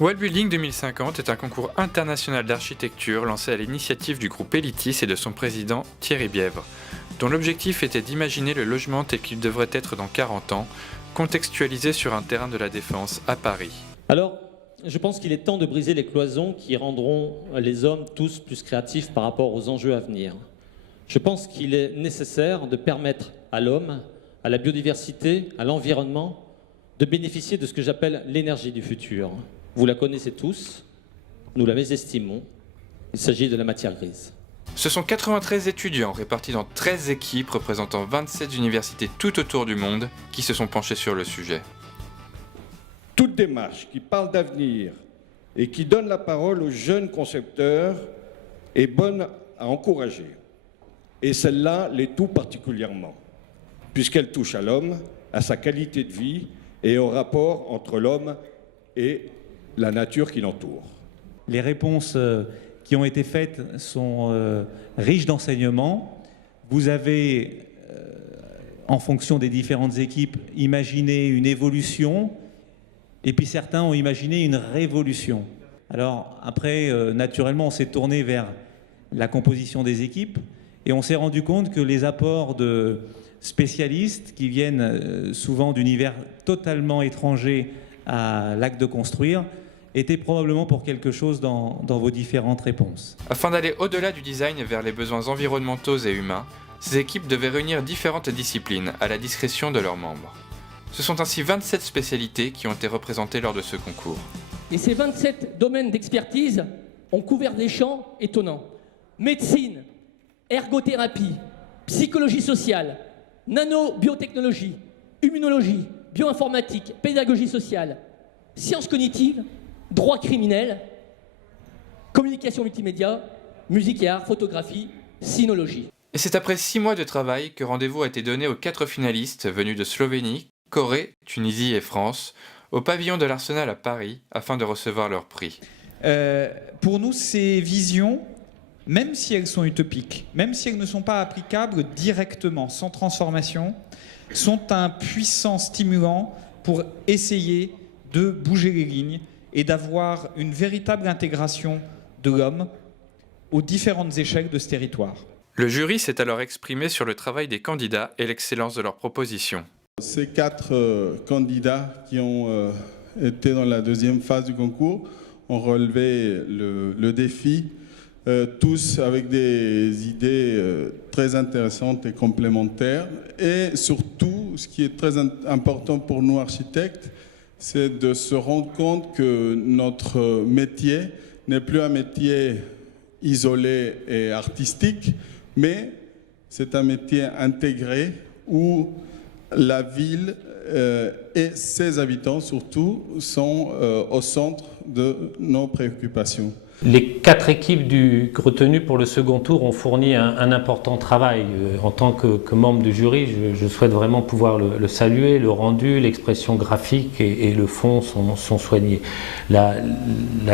World Building 2050 est un concours international d'architecture lancé à l'initiative du groupe Elitis et de son président Thierry Bièvre, dont l'objectif était d'imaginer le logement tel qu'il devrait être dans 40 ans, contextualisé sur un terrain de la Défense à Paris. Alors, je pense qu'il est temps de briser les cloisons qui rendront les hommes tous plus créatifs par rapport aux enjeux à venir. Je pense qu'il est nécessaire de permettre à l'homme, à la biodiversité, à l'environnement, de bénéficier de ce que j'appelle l'énergie du futur. Vous la connaissez tous, nous la mésestimons, il s'agit de la matière grise. Ce sont 93 étudiants répartis dans 13 équipes représentant 27 universités tout autour du monde qui se sont penchés sur le sujet. Toute démarche qui parle d'avenir et qui donne la parole aux jeunes concepteurs est bonne à encourager. Et celle-là l'est tout particulièrement, puisqu'elle touche à l'homme, à sa qualité de vie et au rapport entre l'homme et la nature qui l'entoure. Les réponses qui ont été faites sont riches d'enseignements. Vous avez, en fonction des différentes équipes, imaginé une évolution, et puis certains ont imaginé une révolution. Alors après, naturellement, on s'est tourné vers la composition des équipes, et on s'est rendu compte que les apports de spécialistes qui viennent souvent d'univers totalement étrangers à l'acte de construire étaient probablement pour quelque chose dans vos différentes réponses. Afin d'aller au-delà du design vers les besoins environnementaux et humains, ces équipes devaient réunir différentes disciplines à la discrétion de leurs membres. Ce sont ainsi 27 spécialités qui ont été représentées lors de ce concours. Et ces 27 domaines d'expertise ont couvert des champs étonnants. Médecine, ergothérapie, psychologie sociale, nanobiotechnologie, immunologie, bioinformatique, pédagogie sociale, sciences cognitives, droit criminel, communication multimédia, musique et art, photographie, sinologie. Et c'est après 6 mois de travail que rendez-vous a été donné aux 4 finalistes venus de Slovénie, Corée, Tunisie et France, au pavillon de l'Arsenal à Paris, afin de recevoir leur prix. Pour nous, ces visions, même si elles sont utopiques, même si elles ne sont pas applicables directement, sans transformation, sont un puissant stimulant pour essayer de bouger les lignes et d'avoir une véritable intégration de l'homme aux différentes échelles de ce territoire. Le jury s'est alors exprimé sur le travail des candidats et l'excellence de leurs propositions. Ces 4 candidats qui ont été dans la deuxième phase du concours ont relevé le défi, tous avec des idées très intéressantes et complémentaires. Et surtout, ce qui est très important pour nous architectes, c'est de se rendre compte que notre métier n'est plus un métier isolé et artistique, mais c'est un métier intégré où la ville et ses habitants surtout sont au centre de nos préoccupations. Les 4 équipes retenues pour le second tour ont fourni un important travail. En tant que membre du jury, je souhaite vraiment pouvoir le saluer. Le rendu, l'expression graphique et le fond sont soignés. La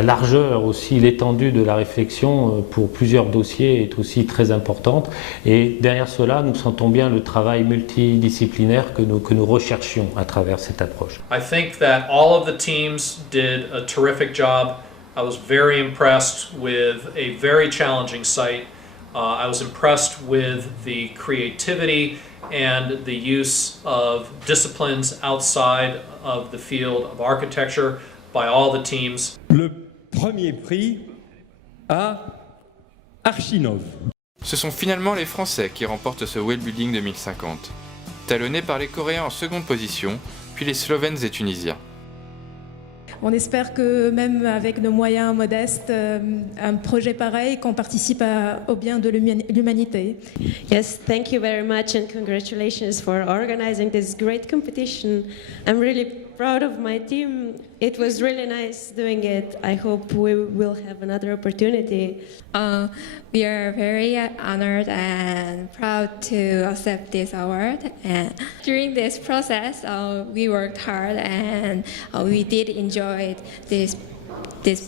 largeur aussi, l'étendue de la réflexion pour plusieurs dossiers est aussi très importante. Et derrière cela, nous sentons bien le travail multidisciplinaire que nous recherchions à travers cette approche. I think that all of the teams did a terrific job. I was very impressed with a very challenging site. I was impressed with the creativity and the use of disciplines outside of the field of architecture by all the teams. Le premier prix à Archinov. Ce sont finalement les Français qui remportent ce World Building 2050, talonnés par les Coréens en seconde position, puis les Slovènes et Tunisiens. On espère que même avec nos moyens modestes, un projet pareil, qu'on participe au bien de l'humanité. Yes, thank you very much and congratulations for organizing this great competition. I'm really proud of my team. It was really nice doing it. I hope we will have another opportunity. We are very honored and proud to accept this award. And during this process, we worked hard and we did enjoy this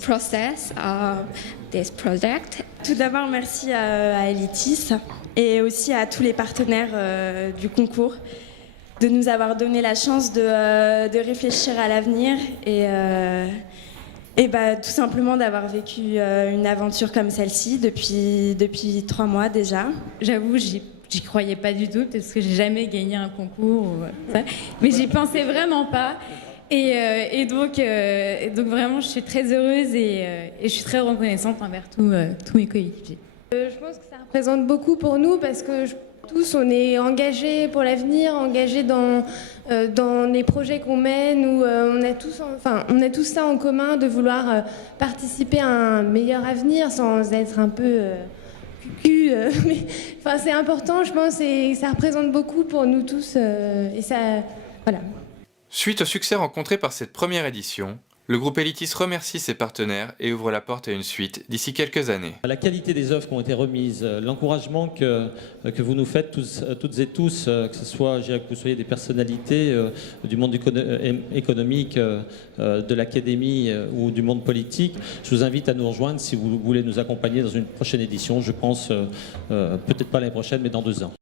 process of this project. Tout d'abord, merci à Elitis et aussi à tous les partenaires du concours de nous avoir donné la chance de réfléchir à l'avenir Et bah, tout simplement d'avoir vécu une aventure comme celle-ci depuis 3 mois déjà. J'avoue, j'y croyais pas du tout parce que j'ai jamais gagné un concours ou ça. Mais j'y pensais vraiment pas. Et donc vraiment, je suis très heureuse et je suis très reconnaissante envers tous mes coéquipiers. Je pense que ça représente beaucoup pour nous parce que tous, on est engagés pour l'avenir, engagés dans les projets qu'on mène, où on a tous ça en commun de vouloir participer à un meilleur avenir sans être un peu cucu. Mais c'est important, je pense, et ça représente beaucoup pour nous tous. Et ça, voilà. Suite au succès rencontré par cette première édition, le groupe Elitis remercie ses partenaires et ouvre la porte à une suite d'ici quelques années. La qualité des œuvres qui ont été remises, l'encouragement que vous nous faites toutes et tous, que ce soit, je dirais, que vous soyez des personnalités du monde économique, de l'académie ou du monde politique, je vous invite à nous rejoindre si vous voulez nous accompagner dans une prochaine édition, je pense, peut-être pas l'année prochaine, mais dans 2 ans.